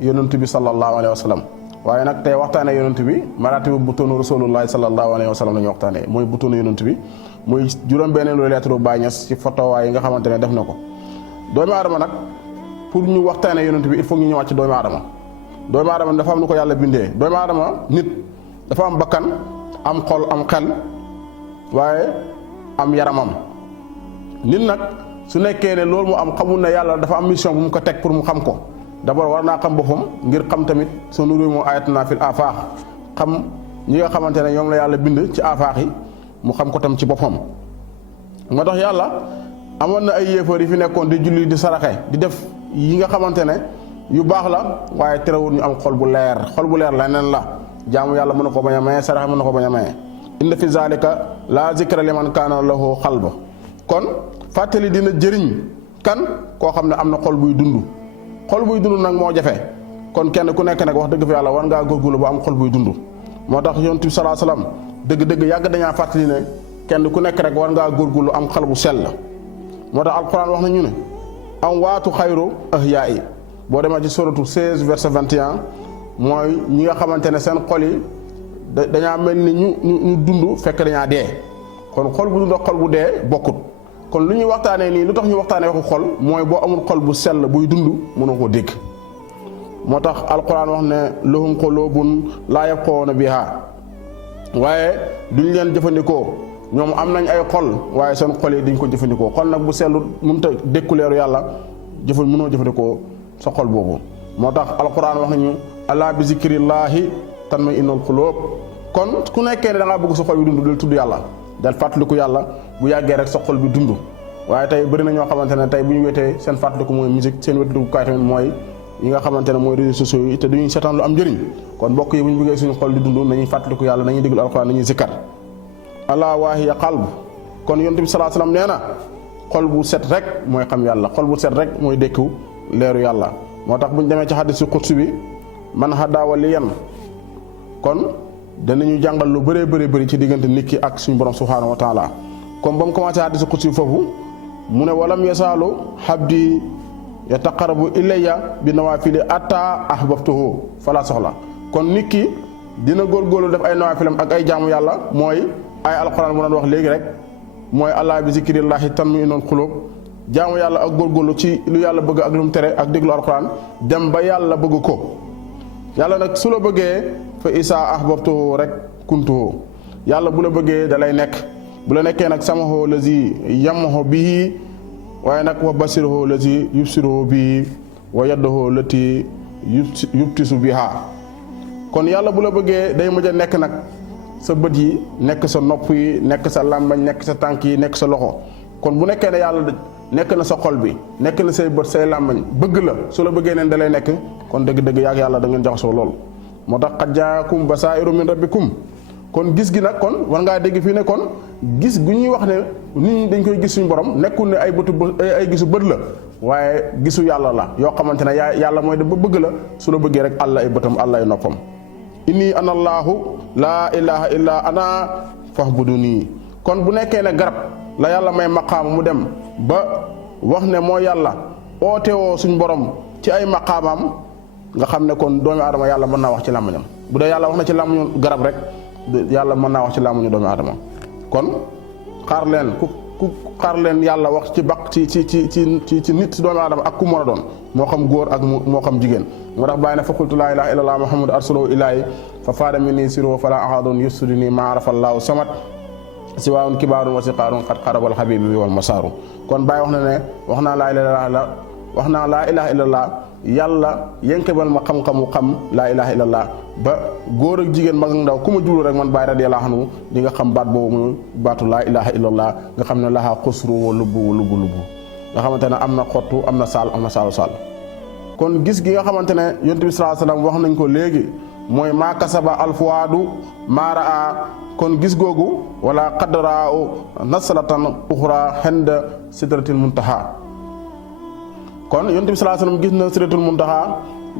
yonent bi sallallahu alayhi wa sallam waaye nag tey waxtaanee yonent bi maratibu butunu rasulullahi sallallahu alayhi wa sallam la ñu waxtaanee mooy butunu yonent bi muy juróom-benneelu lettre Baay Ñas ci fotowaay yi nga xamante ne def na ko. doomu aadama nag pour ñu waxtaanee yonent bi il faut ñu ñëwaat ci doomu aadama dafa am lu ko yàlla bindee doomu aadama nit dafa am bakkan am xol am xel waaye am yaramam nit nag su nekkee ne loolu mu am xamul ne yàlla dafa am mission bu mu ko teg pour mu xam ko d'abord war naa xam boppam ngir xam tamit sanuriihim aayaatinaa fil aafaaq xam ñi nga xamante ne ñoom la yàlla bind ci aafaaq yi mu xam ko tam ci boppam. moo tax yàlla amoon na ay yéefar yi fi nekkoon di julli di saraxe di def yi nga xamante ne yu baax la waaye terewul ñu am xol bu leer leneen la jaamu yàlla mën na ko bañ a maye saraxe mën na ko bañ a maye. inna fi zaalika laa zikra liman kaana lahu qalb kon fàttali dina jëriñ kan koo xam ne am na xol buy dund nag moo jafe kon kenn ku nekk nag wax dëgg fa yàlla war ngaa góorgóorlu ba am xol buy dund moo tax yonent bi salaa salaam dëgg-dëgg yàgg dañaa fàttali ne kenn ku nekk rek war ngaa góorgóorlu am xol bu sell moo tax alquran wax nañu ne am waatu xayru ahyaa'i boo demee ci suratu 16 verset 21 mooy ñi nga xamante ne seen xol yi dañaa mel ni ñu dund fekk dañaa dee kon xol bu dund ak xol bu dee bokkut kon lu ñuy waxtaanee nii lu tax ñu waxtaanee waxu xol mooy boo amul xol bu sell buy dund mënoo koo dégg moo tax alquran wax ne lahum qulubun laa yafqahuuna bihaa waaye duñ leen jëfandikoo ñoom am nañ ay xol waaye seen xol yi duñ ko jëfandikoo xol nag bu sellu mënut a dékku leeru yàlla mënoo jëfandikoo sa xol boobu moo tax alquran wax nañu alaa bi zikrillaahi tatma'innul quluub kon ku nekkee ne da ngaa bëgg sa xol bi dund del tudd yàlla del fàttaliku yàlla bu yàggee rek sa xol bi dund waaye tey bëri na ñoo xamante ne tey bu ñu wetee seen fàttaliku mooy musique seen wetliku kaay tamit mooy yi nga xamante ne mooy réseaux sociaux yi te duñuy seetaan lu am njëriñ kon mbokk yi bu ñu bëggee suñu xol di dund nañuy fàttaliku yàlla nañuy déglu alxuraan nañuy zikkar alaa waahiya qalb kon yonent bi salaa salaam nee na xol bu set rek mooy xam yàlla xol bu set rek mooy dékku leeru yàlla moo tax bu ñu demee ci hadiisu qudsi bi man hadaa waliyan kon danañu jàngal lu bëree bëri ci diggante nit ki ak suñu borom subhaanahu wa taala comme ba mu commencé hadiisu qudsi foofu mu ne walam yasaalu habdi yataqarrabu ilayya bi nawaafili atta ahbabtuhu fala soxla kon nit ki dina góorgóorlu def ay nawaafilam ak ay jaamu yàlla mooy ay alquran mu doon wax léegi rek mooy alaa bi zikrillahi tatma'innul quluub jaamu yàlla ak góorgóorlu ci lu yàlla bëgg ak lu mu tere ak déglu alquran dem ba yàlla bëgg ko yàlla nag su la bëggee fa isaa ahbabtuhu rek kuntuhu yàlla bu la bëggee da lay nekk bu la nekkee nag samahu lazi yamahu bihi waaye nag wa basiruhu lazi yubsiruhu bihi wa yadduhu lati yubtisu biha kon yàlla bu la bëggee day mujj a nekk nag sa bët yi nekk sa nopp yi nekk sa làmbañ nekk sa tànk yi nekk sa loxo kon bu nekkee ne yàlla nekk na sa xol bi nekk na say bët say làmbañ bëgg la su la bëggee neen da lay nekk kon dëgg-dëgg yaag yàlla da ngeen jaxasoo lool moo tax qad jaakum basaa'iru min rabbikum kon gis gi nag kon war ngaa dégg fii ne kon gis gu ñuy wax ne nit ñi dañ koy gis suñu borom nekkul ne ay gisu bët la waaye gisu yàlla la yoo xamante ne yàlla mooy de ba bëgg la su la bëggee rek àll ay bëtam àll ay noppam inni ana allaahu laa ilaha illa ana fahbuduni kon bu nekkee ne garab la yàlla may maqaama mu dem ba wax ne moo yàlla ootewoo suñu borom ci ay maqaamaam nga xam ne kon doomi aadama yàlla mën naa wax ci làmmiñam bu dee yàlla wax na ci làmmiñu garab rek yàlla mën naa wax ci làmmiñu doomi aadama kon xaar leen ku xaar leen yàlla wax ci baq ci nit doomi aadama ak ku mën a doon moo xam góor ak moo xam jigéen moo tax bàyyi na fa qultu laa ilaaha illallah muhammad arsalahu ilaahi fa faada minni siru fala ahadun yusrini ma arafallahu samad si waawun kibaarun wa siqaarun xat xarabal xabibi bi wal masaaru kon bàyyi wax na ne wax naa laa ilaaha illallah yàlla yenkebal ma xam-xamu xam laa ilaha illallah ba góor ak jigéen mag ak ndaw ku ma jublu rek man Baay radiyallahu anhu di nga xam baat boobu muy baatu laa ilaha illallah nga xam ne lahaa xusru wa lubbu nga xamante ne am na xottu am na saal am na saal kon gis gi nga xamante ne yonent bi sallallahu alayhi wasallam wax nañ ko léegi mooy maa kasaba alfuwaadu maa raa kon gis googu wala qadraa naslatan uxra xenda sidratil muntaha kon yonent bi sallallahu alayhi wasallam gis na sidratul muntaha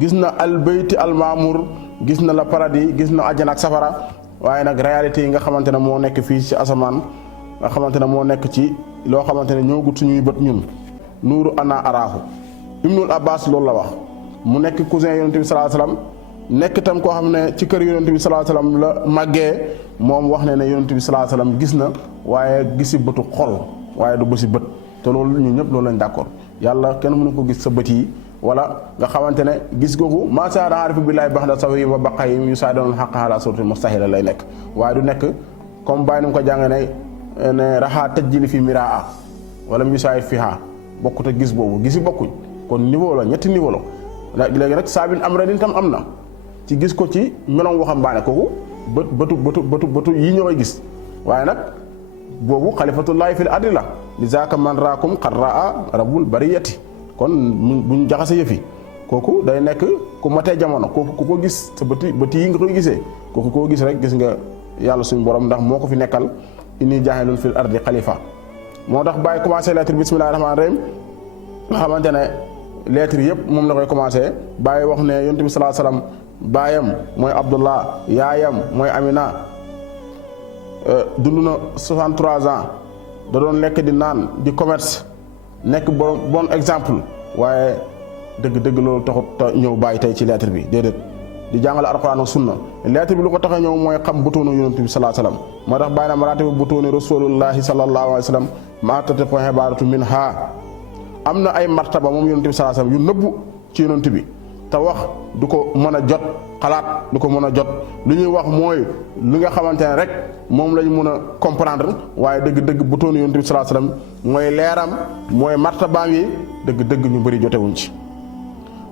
gis na albayti almaamur gis na la paradis gis na àjjana ak safara waaye nag réalité yi nga xamante ne moo nekk fii ci asamaan nga xamante ne moo nekk ci loo xamante ne ñoo gut suñuy bët ñun nuuru ana araahu ibnul abbas loolu la wax mu nekk cousin yonent bi sallallahu alayhi wasallam nekk itam koo xam ne ci kër yonent bi sallallahu alayhi wasallam la màggee moom wax ne ne yonent bi sallallahu alayhi wasallam gis na waaye gisi bëtu xol waaye du bësi bët te loolu ñun ñëpp loolu lañ d'accord yàlla kenn mënu ko gis sa bët yi wala nga xamante ne gis googu ma saada aarifu billaahi baxda sawi wa baqayim yu saadanoon xaq ala surati mustahila lay nekk waaye du nekk comme bàyyi nu ko jàng ne raxaa tajjili fi miraa wala mu saayit fiha bokkut ak gis boobu gisi bokkuñ kon niveau la ñetti niveau la léegi nag saabin am ren itam am na ci gis ko ci melom waxambaane kooku bëtu yi ñoo koy gis waaye nag boobu xalifatullahi fil ardi la li zaaka man raakum qad raa rabbul bariyati kon buñ jaxase yëfi kooku day nekk ku matee jamono kooku ku ko gis sa bëti yi nga koy gisee kooku koo gis rek gis nga yàlla suñu borom ndax moo ko fi nekkal inni jaahilun fil ardi xalifa moo tax bàyyi commencé lettre bismillahir rahmanir rahim nga xamante ne lettre yëpp moom la koy commencé bàyyi wax ne yonent bi sallallahu alayhi wasallam baayam mooy Abdullah yaayam mooy Amina dund na 63 ans da doon lekk di naan di commerce nekk bon exemple waaye dëgg loolu taxut ñëw bàyyi tey ci lettre bi déedéet di jàngale alxuraan ak sunna lettre bi lu ko tax a ñëw mooy xam butoonu yonent bi sallallahu alayhi wasallam moo tax bàyyi na maratibu butooni rasulullahi sallallahu alayhi wasallam ma tatiqu ibaratu minha am na ay martaba moom yonent bi sallallahu alayhi wasallam yu nëbbu ci yonent bi te wax du ko mën a jot xalaat du ko mën a jot lu ñuy wax mooy li nga xamante ne rek moom lañ mën a comprendre waaye dëgg butoonu yonent bi sallallahu alayhi wasallam mooy leeram mooy martabaam yi dëgg ñu bëri jotewuñ ci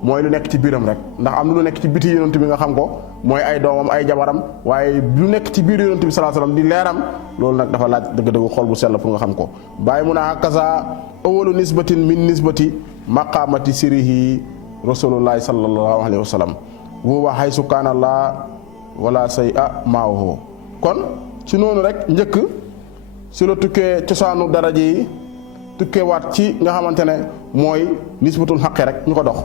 mooy lu nekk ci biiram rek ndax am na lu nekk ci biti yonent bi nga xam ko mooy ay doomam ay jabaram waaye lu nekk ci biir yonent bi sallallahu alayhi wasallam di leeram loolu nag dafa laaj dëgg xol bu sell pour nga xam ko bàyyi mun a kasa awalu nisbatin min nisbati maqamati sirihi rasulullahi sallallahu alayhi wasallam huwa haysu kaana la wala say a maawo kon ci noonu rek njëkk si la tukkee cosaanu daraja yi tukkee waat ci nga xamante ne mooy nisbatul xaqi rek ñu ko dox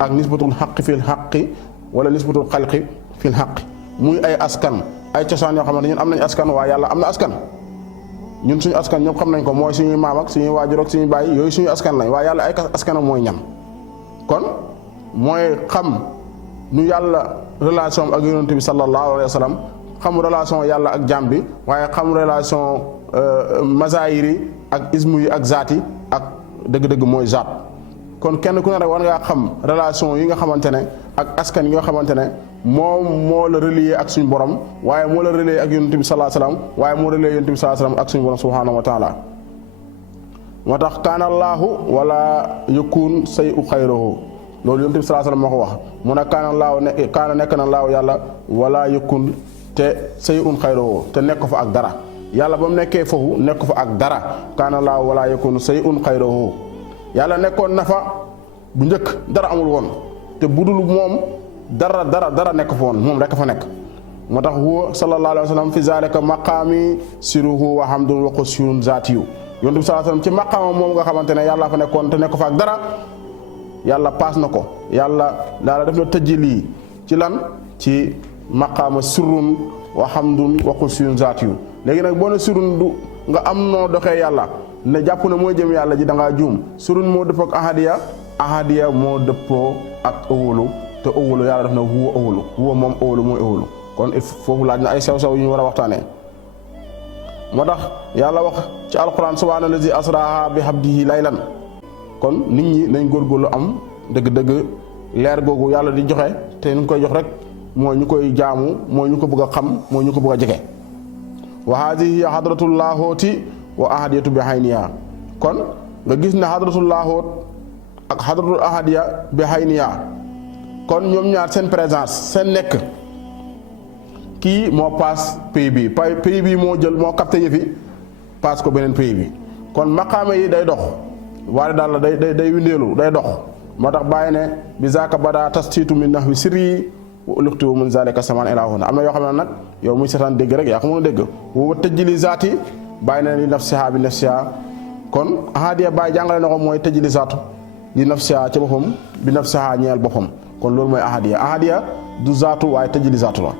ak nisbatul xaqi fil xaqi wala nisbatul xalqi fil xaqi muy ay askan ay cosaan yoo xamante ñun am nañ askan waaye yàlla am na askan ñun suñu askan ñëpp xam nañ ko mooy suñuy maam ak suñuy waajur ak suñuy baay yooyu suñu askan lañ waaye yàlla ay askanam mooy ñam kon mooy xam nu yàlla relation ak yonent bi sallallahu alayhi wa sallam xam relation yàlla ak jaam bi waaye xam relation mazayiri ak ismu yi ak zaati ak dëgg mooy zaat kon kenn ku ne rek war ngaa xam relation yi nga xamante ne ak askan yi nga xamante ne moom moo la relier ak suñu borom waaye moo la relier ak yonent bi sallallahu alayhi wasallam waaye moo relier yonent bi sallallahu alayhi wasallam ak suñu borom subhanahu wa taala moo tax kaana allaahu wala yakun say'u xayruhu loolu yonent bi sallallahu alayhi wasallam moo ko wax mu ne kaana allaahu kaana nekk na allaahu yàlla wala yakun te say'un xayruhu te nekk fa ak dara yàlla ba mu nekkee foofu nekk fa ak dara kaana allaahu wala yakun say'un xayruhu yàlla nekkoon na fa bu njëkk dara amul woon te budul moom dara nekk fa woon moom rek fa nekk moo tax huwa sallallahu alayhi wa sallam fi zalika maqaami siruhu wa hamdun wa qusyun zaatiyu yonent bi sallallahu alayhi wa sallam ci maqaama moom nga xamante ne yàlla fa nekkoon te nekk fa ak dara yàlla paas na ko yàlla daala def na tëjji lii ci lan ci maqaama sirrun wa hamdun wa qusyun zaatiyu léegi nag boo ne sirrun du nga am noo doxee yàlla ne jàpp na mooy jëm yàlla ji da ngaa juum surun moo dëppoo ak ahadiya moo dëppoo ak ëwalu te ëwalu yàlla def na huwa ëwalu huwa moom ëwalu mooy ëwalu kon foofu laaj na ay sew-sew yu ñu war a waxtaanee moo tax yàlla wax ci alquran subhaanallazi asraa bi abdihi laylan kon nit ñi nañ góorgóorlu am dëgg leer googu yàlla di joxe te ñu koy jox rek mooy ñu koy jaamu mooy ñu ko bëgg a xam mooy ñu ko bëgg a jege wa haadihi hadratullahooti wa ahadiyatu bi hayniya kon nga gis ne hadratul laahut ak hadratul ahadiya bi hayniya kon ñoom ñaar seen présence seen nekk kii moo paas pays bi moo jël moo capté yëfi paas ko beneen pays bi kon maqaame yi day dox waaye daal la day windeelu day dox moo tax bàyyi ne bi zaaka bada tastiitu min nahwi sirri wa uluktu min zalika saman ilahuna am na yoo xam ne nag yow muy seetaan dégg rek yaa ko mën a dégg wa tëjjili zaati bàyyi na li nafsiha bi nafsiha kon ahadiya bàyyi jàngale na ko mooy tëjli zaatu li nafsiha ci boppam bi nafsiha ñeel boppam kon loolu mooy ahadiya du zaatu waaye tëjli zaatu la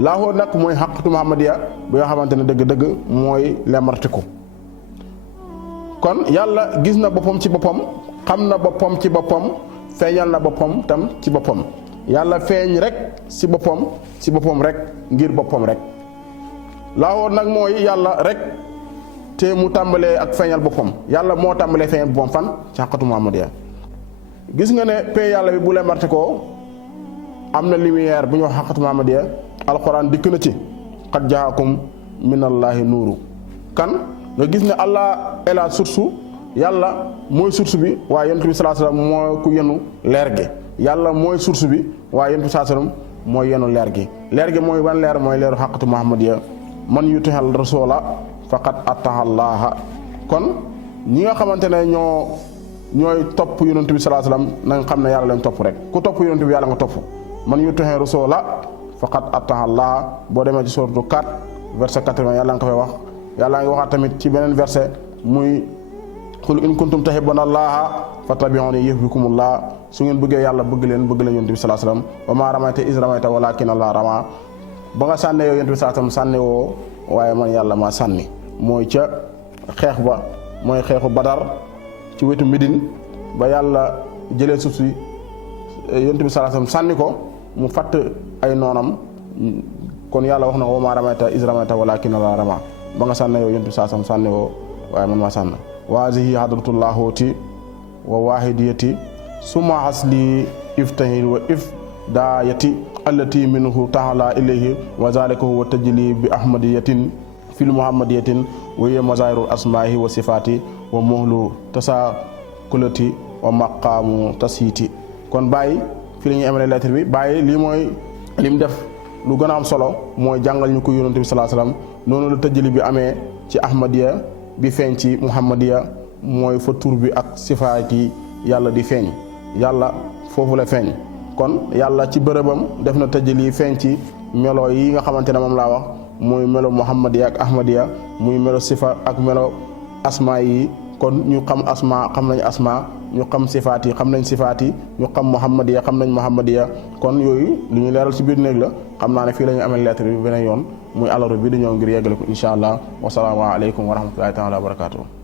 laahoo nag mooy xaqatu muhammadiya bi nga xamante ne dëgg mooy lemartiku kon yàlla gis na boppam ci boppam xam na boppam ci boppam feeñal na boppam tam ci boppam yàlla feeñ rek si boppam rek ngir boppam rek laawoon nag mooy yàlla rek te mu tàmbalee ak feeñal boppam yàlla moo tàmbalee feeñal boppam fan ci xaqatu Muhammadiya gis nga ne pay yàlla bi bu lemarte ko am na lumière bu ñu wax xaqatu Muhammadiya alquran dikk na ci qad jaakum minallaahi nuuru kan nga gis ne allah est la source yàlla mooy source bi waaye yonent bi sallallahu alayhi wasallam mooy ku yenu leer gi yàlla mooy source bi waaye yonent bi sallallahu alayhi wasallam mooy yenu leer gi mooy ban leer mooy leeru xaqatu Muhammadiya man yutihal rasula faqad ataha allaha kon ñi nga xamante ne ñooy topp yonent bi sallallahu alayhi wasallam na nga xam ne yàlla lañ topp rek ku topp yonent bi yàlla nga topp man yutihal rasula faqad ataha allaha boo demee ci sourate 4 verset 80 yàlla nga ko fay wax yàlla ngi waxaat tamit ci beneen verset muy qul in kuntum tuhibbuna allaha fattabi'uni yuhibbukumullah su ngeen bëggee yàlla bëgg leen yonent bi sallallahu alayhi wasallam wa ma ramayta iz ramayta walakin allah rama ba nga sànnee yow yonent bi sallallahu alayhi wasallam sànni woo waaye man yàlla maa sànni mooy ca xeex ba mooy xeexu Badar ci wetu Médine ba yàlla jëlee suuf si yonent bi sallallahu alayhi wasallam sànni ko mu fatt ay noonam kon yàlla wax na ko wa ma ramayta iz ramayta walakin allah rama ba nga sànnee yow yonent bi sallallahu alayhi wasallam sànni woo waaye man maa sànn wa hazihi hadratullahuti wa wahidiyati suma hasli iftahil wa ifdayati allati minhu ta'ala ilayhi wa zalika huwa tajli bi ahmadiyatin fil muhammadiyatin wa hiya mazairul asma'i wa sifati wa muhlu tasakulati wa maqamu tasiti kon bàyyi fi la ñuy amee lettre bi bàyyi lii mooy lim def lu gën a am solo mooy jàngal ñu ko yonent bi sallallahu alayhi wasallam noonu la tajli bi amee ci ahmadiya bi feeñ ci muhammadiya mooy fa tur bi ak sifaat yi yàlla di feeñ yàlla foofu la feeñ kon yàlla ci bërëbam def na tajali feeñ ci melo yi nga xamante ne moom laa wax muy melo muhammadiya ak ahmadiya muy melo sifa ak melo asma yi kon ñu xam asma xam nañ asma ñu xam sifaat yi xam nañ sifaat yi ñu xam muhammadiya xam nañ muhammadiya kon yooyu lu ñu leeral ci biir néeg la xam naa ne fii la ñu amee lettre bi beneen yoon muy alaru bi di ñëw ngir yeggale ko incha allah wasalaamu aleykum wa rahmatullahi taala wa barakatuh